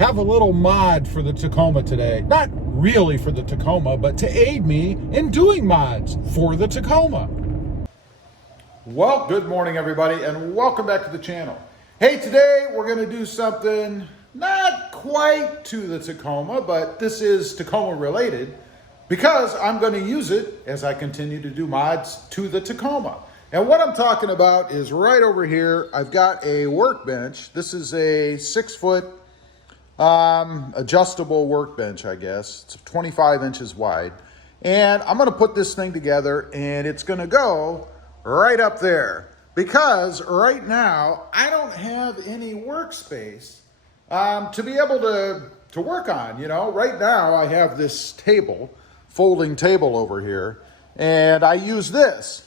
have a little mod for the Tacoma today. Not really for the Tacoma, but to aid me in doing mods for the Tacoma. Well, good morning everybody, and welcome back to the channel. Hey, today we're gonna do something not quite to the Tacoma, but this is Tacoma related because I'm gonna use it as I continue to do mods to the Tacoma. And what I'm talking about is right over here, I've got a workbench. This is a 6-foot adjustable workbench, I guess. It's 25 inches wide. And I'm gonna put this thing together and it's gonna go right up there. Because right now, I don't have any workspace to be able to work on, you know. Right now, I have this table, folding table over here, and I use this.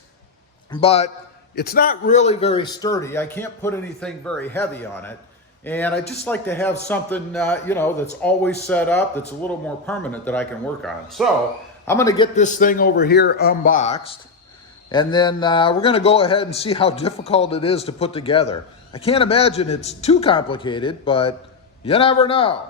But it's not really very sturdy. I can't put anything very heavy on it. And I just like to have something, you know, that's always set up, that's a little more permanent that I can work on. So I'm gonna get this thing over here unboxed. And then we're gonna go ahead and see how difficult it is to put together. I can't imagine it's too complicated, but you never know.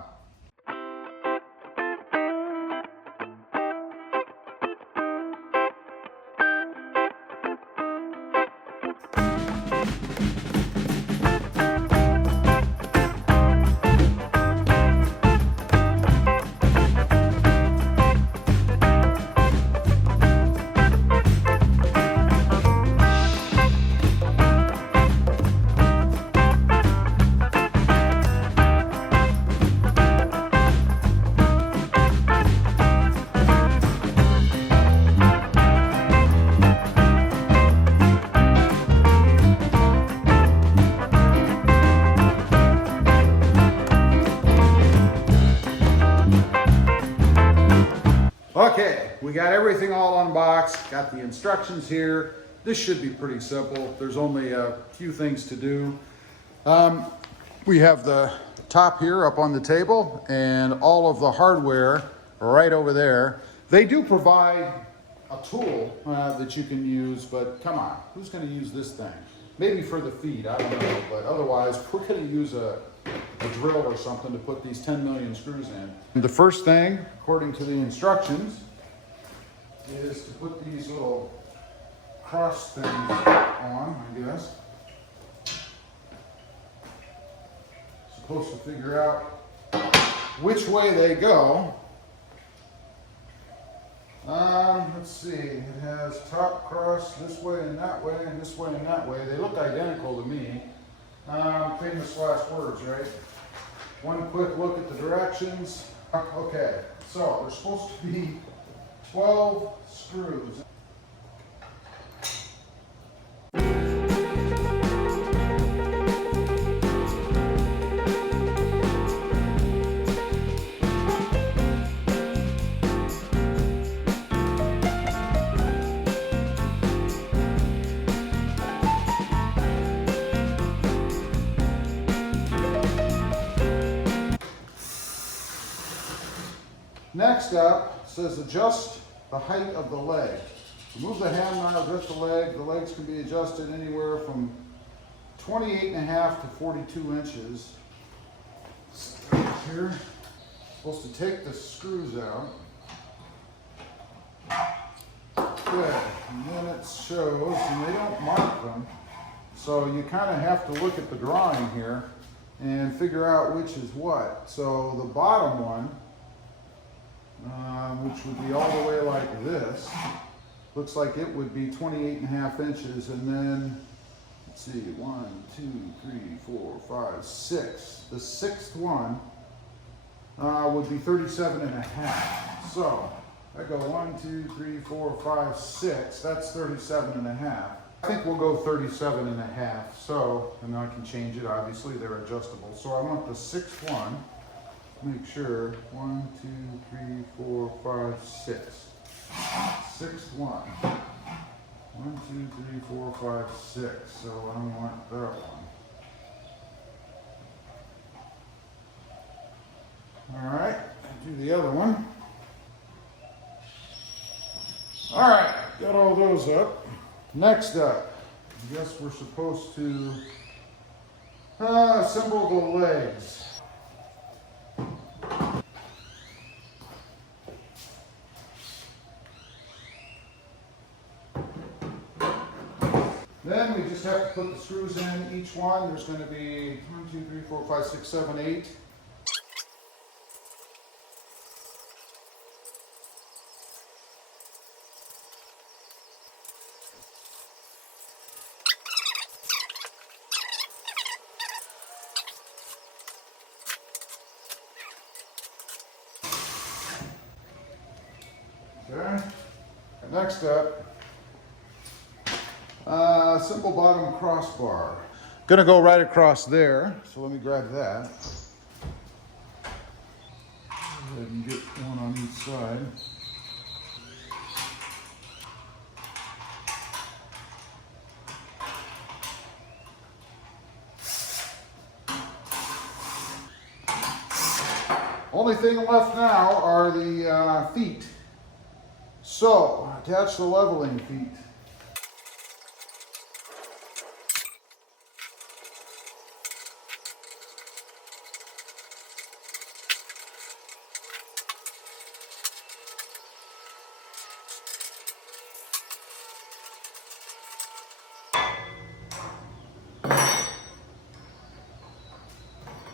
Okay, we got everything all unboxed, got the instructions here. This should be pretty simple. There's only a few things to do. We have the top here up on the table and all of the hardware right over there. They do provide a tool that you can use, but come on, who's gonna use this thing? Maybe for the feed, I don't know, but otherwise we're gonna use a drill or something to put these 10 million screws in. The first thing, according to the instructions, is to put these little cross things on, I guess. Supposed to figure out which way they go. Let's see, it has top cross this way and that way and this way and that way. They look identical to me. Famous last words, right? One quick look at the directions. Okay, so there's supposed to be 12 screws. Next up, it says adjust the height of the leg. Remove the hand mount, adjust the leg. The legs can be adjusted anywhere from 28.5 to 42 inches. Here, supposed to take the screws out. Good, and then it shows, and they don't mark them, so you kind of have to look at the drawing here and figure out which is what. So the bottom one, which would be all the way like this, looks like it would be 28.5 inches, and then, let's see, 1, 2, 3, 4, 5, 6. The sixth one would be 37.5. So, I go 1, 2, 3, 4, 5, 6, that's 37.5. I think we'll go 37.5, so, and I can change it, obviously, they're adjustable. So I want the sixth one. Make sure 1, 2, 3, 4, 5, 6. Sixth one. 1, 2, 3, 4, 5, 6. So I don't want that one. All right, do the other one. All right, got all those up. Next up, I guess we're supposed to assemble the legs. then we just have to put the screws in each one. There's going to be 1, 2, 3, 4, 5, 6, 7, 8. Okay, and next up, simple bottom crossbar. Gonna go right across there, so let me grab that. Go ahead and get one on each side. Only thing left now are the feet. So, attach the leveling feet.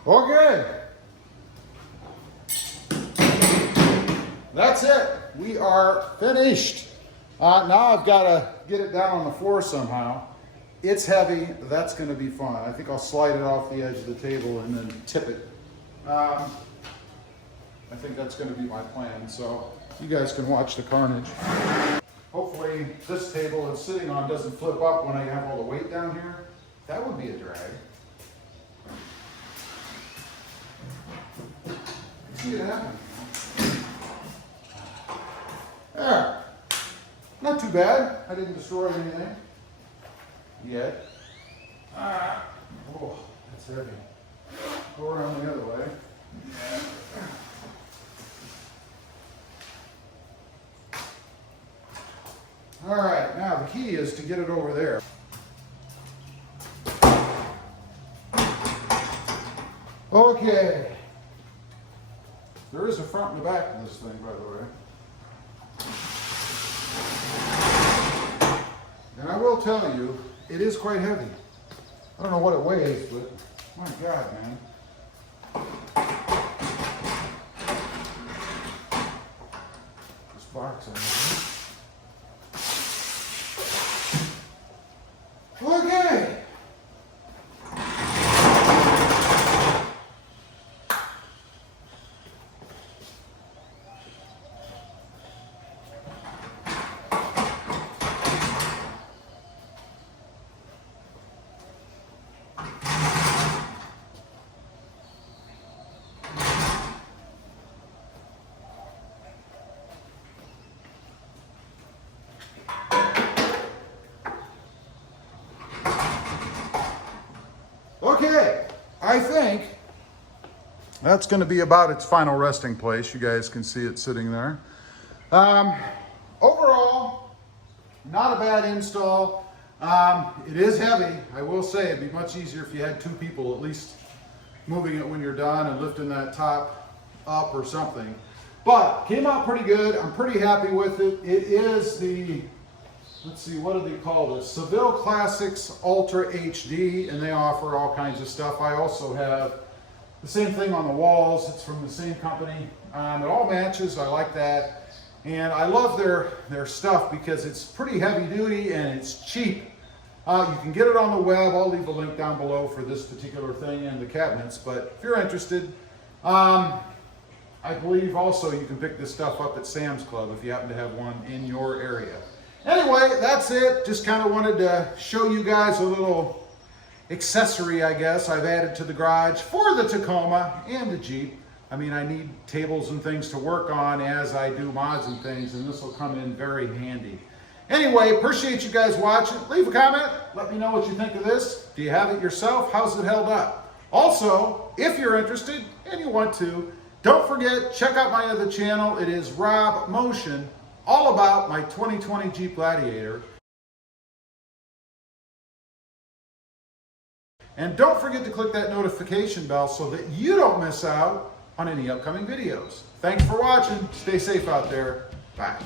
Okay. That's it. We are finished. Now I've got to get it down on the floor somehow. It's heavy. That's going to be fun. I think I'll slide it off the edge of the table and then tip it. I think that's going to be my plan. So you guys can watch the carnage. Hopefully this table it's sitting on doesn't flip up when I have all the weight down here. That would be a drag. See it happen. There. Not too bad. I didn't destroy anything yet. Oh, that's heavy. Go around the other way. All right, now the key is to get it over there. Okay. There is a front and a back in this thing, by the way. And I will tell you, it is quite heavy. I don't know what it weighs, but my God, man. This box, okay. Okay, I think that's going to be about its final resting place. You guys can see it sitting there. Overall, not a bad install. It is heavy. I will say it'd be much easier if you had 2 people at least moving it when you're done and lifting that top up or something. But came out pretty good. I'm pretty happy with it. It is the, let's see, what do they call this? Seville Classics UltraHD, and they offer all kinds of stuff. I also have the same thing on the walls. It's from the same company. It all matches. I like that. And I love their stuff because it's pretty heavy duty and it's cheap. You can get it on the web. I'll leave a link down below for this particular thing and the cabinets. But if you're interested, I believe also you can pick this stuff up at Sam's Club if you happen to have one in your area. Anyway, that's it. Just kind of wanted to show you guys a little accessory, I guess, I've added to the garage for the Tacoma and the Jeep. I mean, I need tables and things to work on as I do mods and things, and this will come in very handy. Anyway, appreciate you guys watching. Leave a comment. Let me know what you think of this. Do you have it yourself? How's it held up? Also, if you're interested and you want to, don't forget, check out my other channel. It is RobMotive, all about my 2020 Jeep Gladiator. And don't forget to click that notification bell so that you don't miss out on any upcoming videos. Thanks for watching. Stay safe out there. Bye.